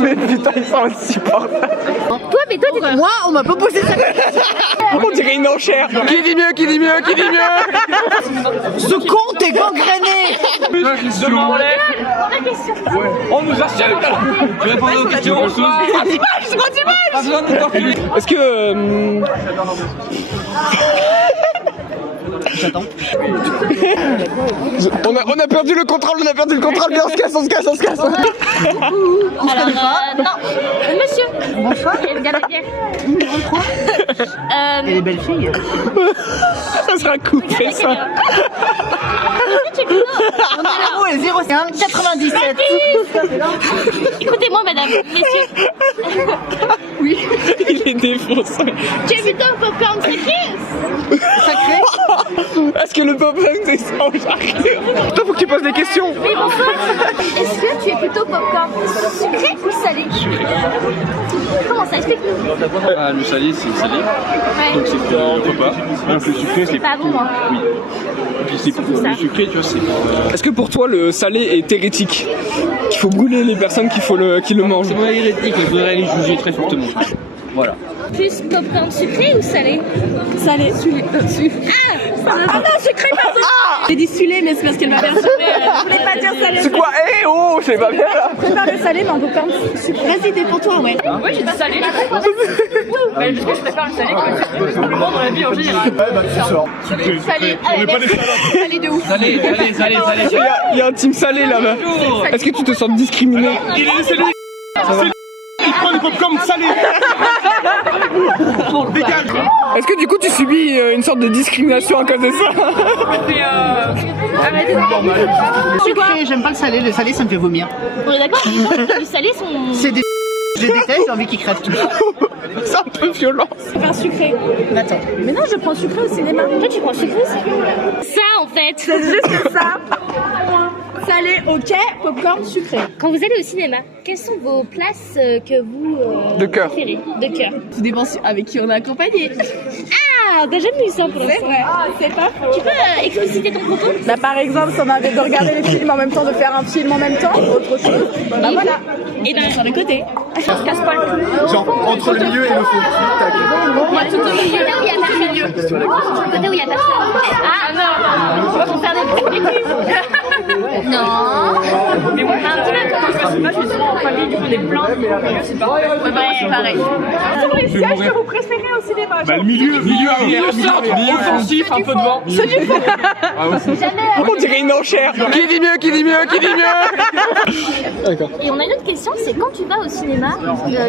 Mais putain, ils sont insupportables. Toi, mais toi, t'es... Moi, on m'a pas posé ça. On dirait une enchère. Qui dit mieux, qui dit mieux, qui dit mieux? Ce compte est gangréné. On nous achète. Je répondais aux questions. Est-ce que... J'attends. On a perdu le contrôle, Bien, on se casse. Alors, non. Monsieur. Bonsoir. Regarde bien. Elle est belle fille. Ça sera coupé, ça. Numéro est 05 97. Écoutez-moi, madame, messieurs. Oui, il est défoncé. Tu es plutôt popcorn sacré? Est-ce que le popcorn c'est sans charcuterie? Toi, faut que tu poses des questions. Oui, bonsoir. Est-ce que tu es plutôt popcorn sucré ou salé? Comment ça? Explique-nous. Ah, le salé, c'est salé. Ouais. Donc c'est pour le repas. Alors que le sucré, c'est Pas bon, moi. Oui. Et puis c'est pour le sucré, tu vois, c'est. Est-ce que pour toi, le salé est hérétique? Qu'il faut gouler les personnes qui le mangent? C'est pas hérétique, il faudrait les juger très fortement. Voilà. Plus popcorn sucré ou salé? Salé. Ah non, sucré, pardon. J'ai dit sulé, mais c'est parce qu'elle m'a perturbée. Je voulais pas dire salé. C'est quoi? Eh oh, c'est pas bien là. Je préfère le salé, mais on peut pas sucré. Vas-y, t'es pour toi, ouais. Oui, j'ai dit salé. Mais je préfère le salé que simplement dans la vie en général. Salé. Salé de ouf. Salé. Il y a un team salé là-bas. Est-ce que tu te sens discriminé? Il prend du popcorn salé. Est-ce que du coup tu subis une sorte de discrimination à cause de ça? Sucré, j'aime pas le salé. Le salé, ça me fait vomir. On est d'accord? Les gens du salé sont... C'est des. Je les déteste, j'ai envie qu'ils crèvent tous. C'est un peu violent. Je préfère sucré. Attends. Mais non, je prends sucré au cinéma. Toi, tu prends sucré aussi? Ça, en fait. C'est juste ça. Salé, ok. Popcorn, sucré. Quand vous allez au cinéma, quelles sont vos places que vous De cœur. préférez? De cœur. Tout dépend avec qui on est accompagné. Ah, t'as jamais eu ça pour C'est l'instant. vrai. C'est pas faux. Tu peux expliciter ton propos? Bah, par exemple, si on avait de regarder les films en même temps, de faire un film en même temps, autre chose, bah voilà. Et ben, Sur le côté. on se casse pas le cul. Genre entre le milieu et le fond. Tac. Moi, tout au milieu, là où il y a personne. Sur le côté où il y a personne. Ah non, on va faire des petits. Non. Mais moi, un petit peu quand je fais ça, je suis souvent en famille, du coup, on est plein. C'est parfait. Ouais, c'est pareil. Sur les sièges que vous préférez au cinéma. Bah le milieu arrière, milieu offensif, un peu devant. On dirait une enchère. Qui dit mieux, qui dit mieux, qui dit mieux? D'accord. Et on a une autre question, c'est quand tu vas au cinéma,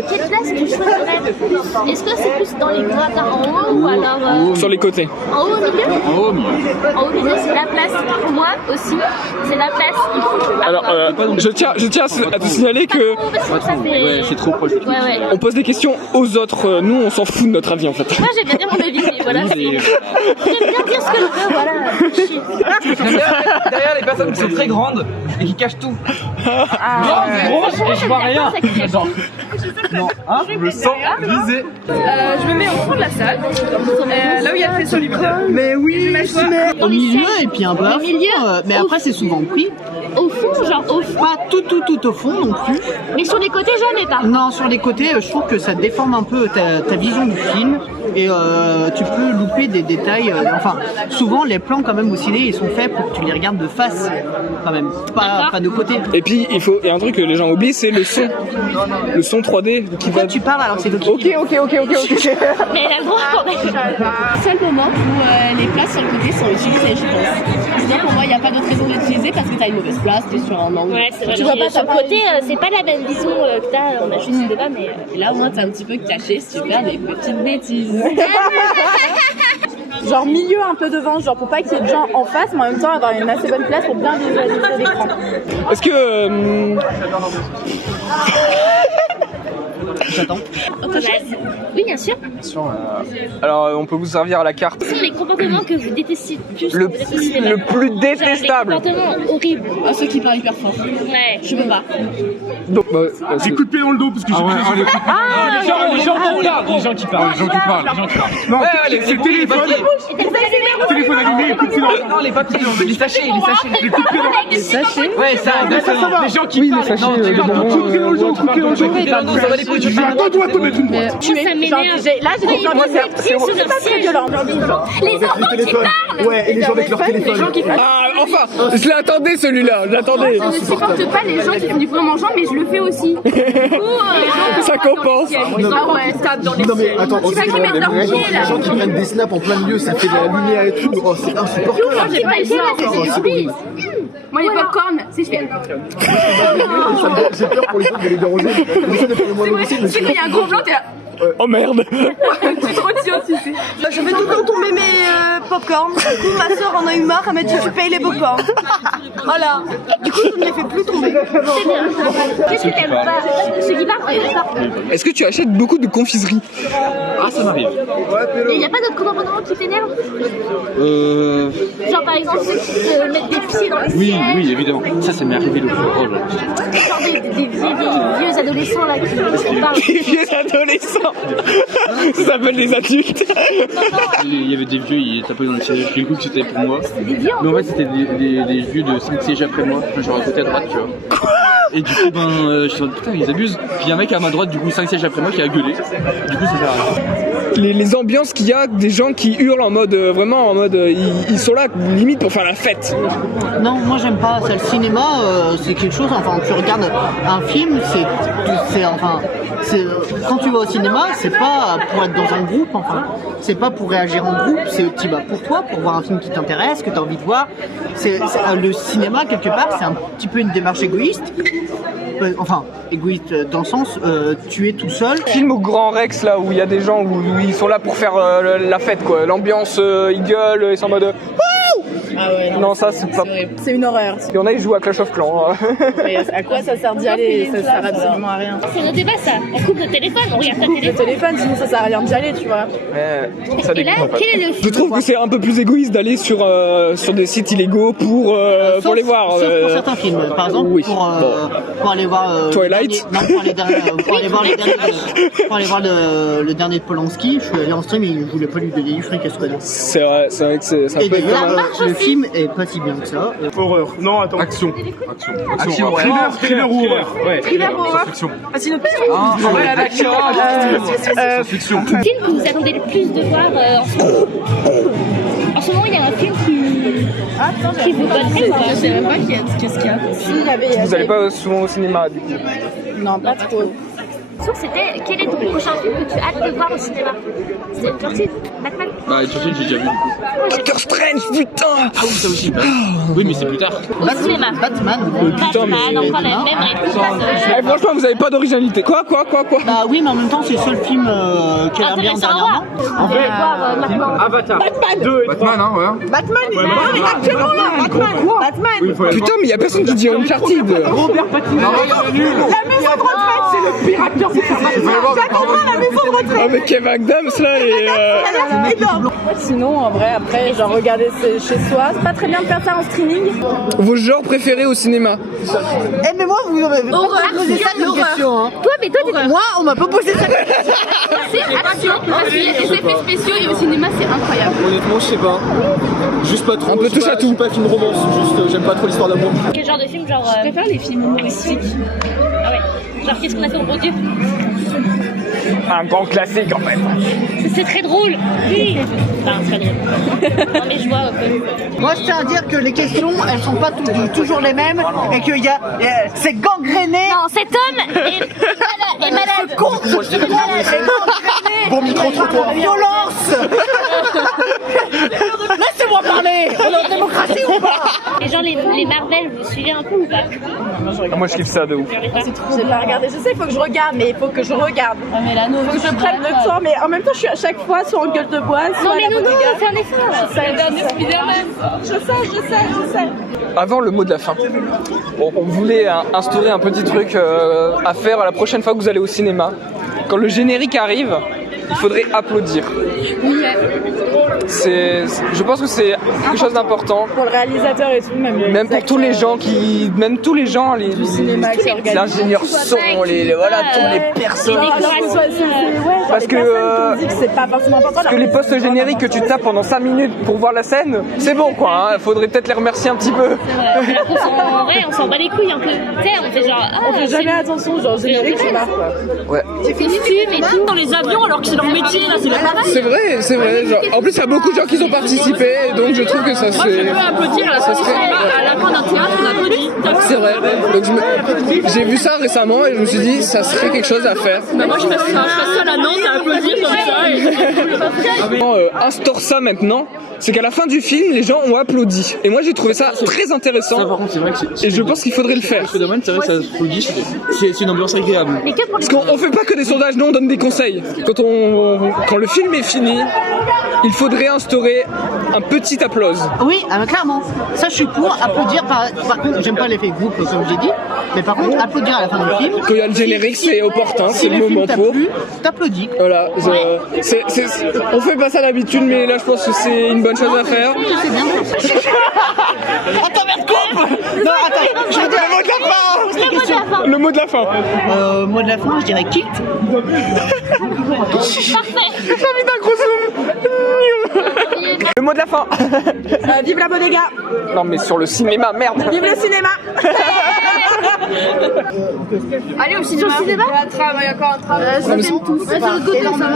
quelle place tu choisirais? Est-ce que c'est plus dans les gradins en haut ou alors Sur les côtés. en haut au milieu? En haut au milieu, c'est la place pour moi aussi. C'est la place qu'il faut. Alors, je tiens à te signaler que Ouais, c'est trop proche. Ouais. on pose des questions aux autres. Nous, on s'en fout de notre avis en fait. Moi, j'aime bien dire mon avis, mais voilà. J'aime bien dire ce que je veux, voilà. Chier. Derrière les personnes qui sont très grandes et qui cachent tout. Franchement, je vois rien. Genre. Non, hein, je me sens visé. Je me mets au fond de la salle, là où il y a le faisceau lumineux. Mais oui, je mets au milieu et puis un peu à Au fond. milieu, Mais après, c'est souvent pris. Au fond, genre au fond. Pas tout au fond non plus. Mais sur les côtés, jamais pas. Non, sur les côtés, je trouve que ça déforme un peu ta vision du film et tu peux louper des détails. Enfin, souvent les plans quand même au ciné, ils sont faits pour que tu les regardes de face, quand même, pas de côté. Et puis, il y a un truc que les gens oublient, c'est le son. Le son 3D qui va... Toi, tu parles alors que c'est d'autres. Ok. Mais la droite, quand même. Seul moment où les places sur le côté sont utilisées, je pense. Sinon, pour moi, il n'y a pas d'autre raison d'utiliser parce que t'as une mauvaise place, t'es sur un angle. Ouais, c'est vrai. Tu vois pas Sur le côté, c'est pas la même vision que t'as. On a juste le débat, mais. Et là, au moins, t'es un petit peu caché si tu fais des petites bêtises. Genre milieu un peu devant, genre pour pas qu'il y ait de gens en face, mais en même temps avoir une assez bonne place pour bien visualiser l'écran. Est-ce que... J'attends. Oui, bien sûr. Alors, on peut vous servir à la carte. Quels sont les comportements que vous détestez plus Le, peut-être au cinéma? le plus détestable. Genre, les comportements horribles. Ah, ceux qui parlent hyper fort. Ouais. Je peux pas. Donc, Des coups de pied dans le dos parce que les gens qui parlent. Non, c'est le téléphone. Téléphone allumé, coup de pied dans le dos. non, les papiers, les sachets, les sachets. Les coups de pied dans le dos. Ouais, ça va. Les gens qui Oui, les parlent. sachets. Coup de pied dans le dos, coup de pied dans le dos. Ça va les couilles, tu fais Attends, toi, te mettre une boîte. Moi, ça m'énerve. Là, j'ai des gens Moi, Les enfants qui parlent. Ouais, et les gens avec leur téléphone. Ah, enfin, je l'attendais celui-là, je l'attendais. Je ne supporte pas les gens qui font du bruit en mangeant, mais je le fais aussi. Du coup, Ça compense. ah ouais, tape dans les Non mais ciels. attends, Tu vas qui mettre leur pied les là. gens qui prennent des snaps en plein milieu, ça fait de la lumière et tout, oh, c'est insupportable. Moi, j'ai pas le genre, c'est du bruit. Moi, les popcorn, si je fais. J'ai peur pour les autres de les déranger. J'essaie de faire le moins possible, mais Tu sais, quand il y a un gros blanc, t'es là. Oh merde. Tu te retiens, tu sais. Je fais tout le temps tomber mes popcorn. Du coup, ma soeur en a eu marre, elle m'a dit tu payes les popcorn. Voilà. Du coup, je ne les fais plus tomber. Qu'est-ce que t'aimes pas? Ceux qui parlent, d'accord. Est-ce que tu achètes beaucoup de confiseries? Ah, ça m'arrive. Et il n'y a pas d'autres comportements qui t'énervent? Genre par exemple ceux qui te mettent des pieds dans les Oui, sièges. oui, évidemment. Ça m'est arrivé l'autre fois. Oh là. Genre des vieux adolescents là qui parlent. Les vieux adolescents. Ça s'appelle des adultes. Il y avait des vieux, ils tapaient dans le siège. J'ai cru que c'était pour moi. Mais en fait, c'était des vieux de 5 sièges après moi. Enfin, genre à côté à droite, tu vois. Et du coup, je suis en mode, putain, ils abusent. Puis il y a un mec à ma droite, du coup, 5 sièges après moi, qui a gueulé. Du coup, ça sert à rien. Les ambiances qu'il y a, des gens qui hurlent en mode, vraiment en mode, ils sont là limite pour faire la fête. Non, moi j'aime pas ça. Le cinéma, c'est quelque chose. Enfin, tu regardes un film, quand tu vas au cinéma, c'est pas pour être dans un groupe. Enfin, c'est pas pour réagir en groupe. Tu vas pour toi, pour voir un film qui t'intéresse, que tu as envie de voir. Le cinéma quelque part, c'est un petit peu une démarche égoïste. Enfin, égoïste dans le sens, tu es tout seul. Film au Grand Rex là où il y a des gens où ils sont là pour faire la fête quoi. L'ambiance, ils gueulent, ils sont en mode. Ah ouais, Non, ça c'est pas. C'est une horreur. Il y en a, ils jouent à Clash of Clans. Mais à quoi ça sert d'y aller? Ça sert absolument à rien. C'est notre débat ça. On coupe notre téléphone, on regarde notre Le téléphone. téléphone, sinon ça sert à rien d'y aller, tu vois. Ouais, ça Et là, dépend, en fait. quel est le Je film? trouve que c'est un peu plus égoïste d'aller sur des sites illégaux pour les voir. Sauf pour certains films. Par exemple, oui. pour aller voir Twilight. pour aller voir le dernier de Polanski, je suis allé en stream et il voulait pas lui donner du fric à ce connard. C'est vrai que c'est un Et peu. d'ailleurs, le film est pas si bien que ça. Horreur. Non, attends. Action. Action, ouais. Thriller ou horreur. Ouais. Thriller ou horreur? Fiction. Ah, c'est une Fiction. Le film que vous attendez le plus de voir en ce moment? En ce moment, il y a un film qui vous donnerait Je sais même pas qu'est-ce qu'il y a. Si, il y avait. Vous allez pas souvent au cinéma du coup. Non, pas trop. C'était quel est ton prochain film que tu as hâte de voir au cinéma? C'est Uncharted, Batman. Bah, Uncharted, j'ai déjà vu du coup. Doctor Strange, putain. Ah oui, ça aussi. Oui, mais c'est plus tard. Au cinéma. Batman. putain, mais Batman, encore la même réponse. Eh, franchement, vous avez pas d'originalité. Quoi? Bah oui, mais en même temps, c'est le seul film qui a l'air bien Intéressant à dernièrement. voir. On va voir maintenant. Avatar. 2 et 3. Batman, hein, ouais. Batman, il est actuellement là. Batman. Oui, il faut aller Putain, mais y a personne qui dit Uncharted. Robert Pattinson. La maison de retraite, c'est le pire acteur pour faire Batman. J'attends pas la maison de retraite. Ah, mais Kev Adams là et. Énorme. Sinon, en vrai, après, genre regarder chez soi, c'est pas très bien de faire ça en streaming. Vos genres préférés au cinéma? Eh, mais moi, vous m'avez pas posé ça comme question. Hein. Toi, mais toi, t'es Moi, on m'a pas posé ça comme question. C'est action, parce qu'il y a des effets spéciaux et au cinéma, c'est incroyable. Honnêtement, je sais pas. Juste pas trop. Un peu touche à tout. C'est pas un film romance, juste j'aime pas trop l'histoire d'amour. quel genre de film? Genre. Je préfère les films humoristiques. Ah ouais. Genre, qu'est-ce qu'on a fait au bon Dieu? Un grand classique en fait. C'est très drôle. Oui. Enfin, très drôle. Non, mais je vois un peu. Moi, je tiens à dire que les questions, elles sont pas toujours les mêmes et qu'il y a. C'est gangréné. Non, cet homme est malade. Con, c'est gangréné. Bon micro-trottoir. Violence. Laissez-moi parler. parler. On est en démocratie ou pas? Et genre les Marvel, vous suivez un peu ou pas? Moi je kiffe ça de ouf. J'ai pas regardé, je sais, il faut que je regarde, mais il faut que je regarde. Mais là, nous, Faut que je prenne le temps, mais en même temps, je suis à chaque fois soit en gueule de bois, soit Non à mais la nous, bodega. fais un effort. Je sais. Avant le mot de la fin, on voulait instaurer un petit truc à faire la prochaine fois que vous allez au cinéma. Quand le générique arrive, il faudrait applaudir. Je pense que c'est quelque chose d'important. Pour le réalisateur et tout, Même pour tous les gens l'ingénieur son, voilà, tous les personnes. Parce que c'est pas forcément important. les postes génériques que tu tapes pendant 5 minutes pour voir la scène, c'est bon quoi. Faudrait peut-être les remercier un petit peu. En vrai, on s'en bat les couilles un peu. Tu sais, on fait genre. On fait jamais attention, genre générique, c'est marre quoi. Ouais. Tu fais du film et tout. dans les avions alors que c'est leur métier, là, c'est pas mal. C'est vrai. Genre, en plus, il y a beaucoup de gens qui ont participé, donc je trouve que ça Moi, je peux applaudir à la fin d'un théâtre, on applaudit. C'est vrai. Donc j'ai vu ça récemment et je me suis dit, ça serait quelque chose à faire. Bah, moi, je fais ça à Nantes à applaudir comme ça. Instaure ça maintenant, c'est qu'à la fin du film, les gens ont applaudi. Et moi, j'ai trouvé ça très Ça, intéressant. par contre, c'est vrai que Et je pense qu'il faudrait le faire. c'est dommage, c'est vrai que ça applaudit, c'est une ambiance agréable. Parce qu'on fait pas que des sondages, non, on donne des conseils. Quand le film est fini, il faudrait instaurer un petit applause. Oui, clairement. Ça, je suis pour applaudir. Par contre, j'aime pas l'effet groupe, comme j'ai dit. Mais par contre, applaudir à la fin du film. Quand il y a le générique, c'est opportun, c'est le moment pour. T'applaudis. Voilà, on fait pas ça d'habitude, mais là je pense que c'est une bonne chose à faire. C'est bien. Attends, merde, coupe. Non, attends, je veux dire le mot de la fin. Le mot de la fin. Mot de la fin, je dirais kilt. J'ai envie d'un gros zoom. Le mot de la fin. Vive la bodega. Non mais sur le cinéma, merde. Vive le cinéma. Allez au cinéma. Il y a un travail, encore un travail.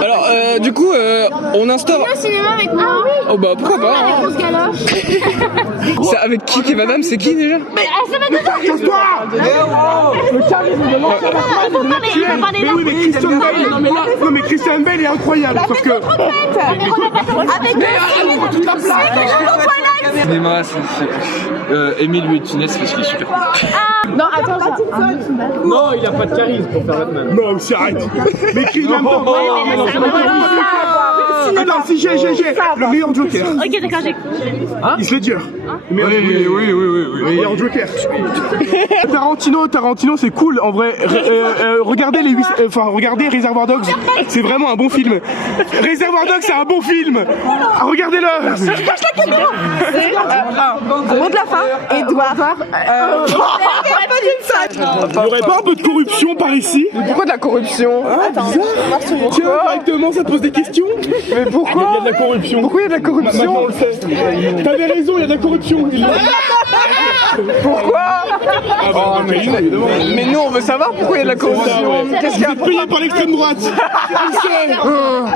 Alors du coup, on instaure. Au cinéma avec moi. Ah oui. Oh bah pourquoi pas. Grosse galoche. C'est avec qui et madame, c'est qui déjà? Mais ça va pas. Non mais Christian Bale est incroyable, sauf que... Cinéma, Émile Louis de Funès parce qu'il est super. Non, attends, Non, il a pas de charisme pour faire Batman. Non, aussi arrête. Mais qui l'aime pas. Attends, si j'ai le meilleur Joker. Ok, d'accord, j'ai. Heath Ledger. Le meilleur Joker. Tarantino, c'est cool en vrai. Regardez Reservoir Dogs, c'est vraiment un bon film. Reservoir Dogs, c'est un bon film. Regardez-le. je cache la caméra. Mot de la fin, Edouard. Il n'y aurait pas un peu de corruption par ici? Pourquoi de la corruption? Tiens, directement, ça te pose des questions? Mais pourquoi? Il y a de la corruption. Pourquoi il y a de la corruption? Maintenant, on le sait. T'avais raison, il y a de la corruption. Pourquoi? Oh, mais nous on veut savoir pourquoi il y a de la corruption. Qu'est-ce qu'il y a? Vous êtes payé par l'extrême droite. On le sait.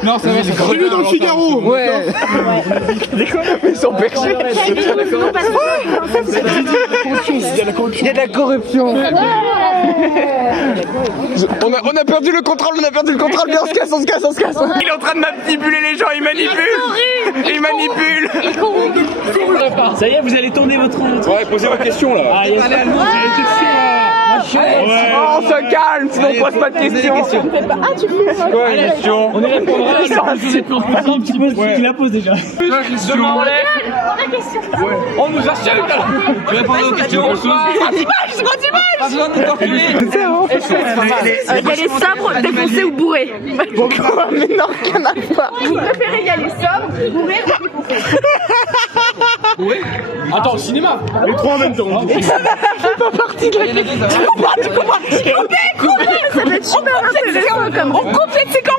Non, ça va, J'ai lu dans le Figaro. Ouais. Mais ils sont perchés. Il y a de la corruption. On a perdu le contrôle, viens, on se casse. Il est en train de manipuler les gens, il manipule. Ça y est, vous allez tourner votre... Ouais, posez vos questions là. Allez, On se calme, sinon on pose pas de questions. Quoi, une question? on est là pour voir. Je vous un petit peu ce qu'il la pose déjà. On nous achète. Tu réponds aux questions, on se pas besoin de nous torturer. Il y a les sabres défoncés ou bourrés. Mais non, qu'il n'y en a pas. Vous préférez y aller sobre, bourré ou défoncé? Attends, au cinéma. Les trois en même temps. Tu comprends? Ça va être super intéressant comme. On complète ses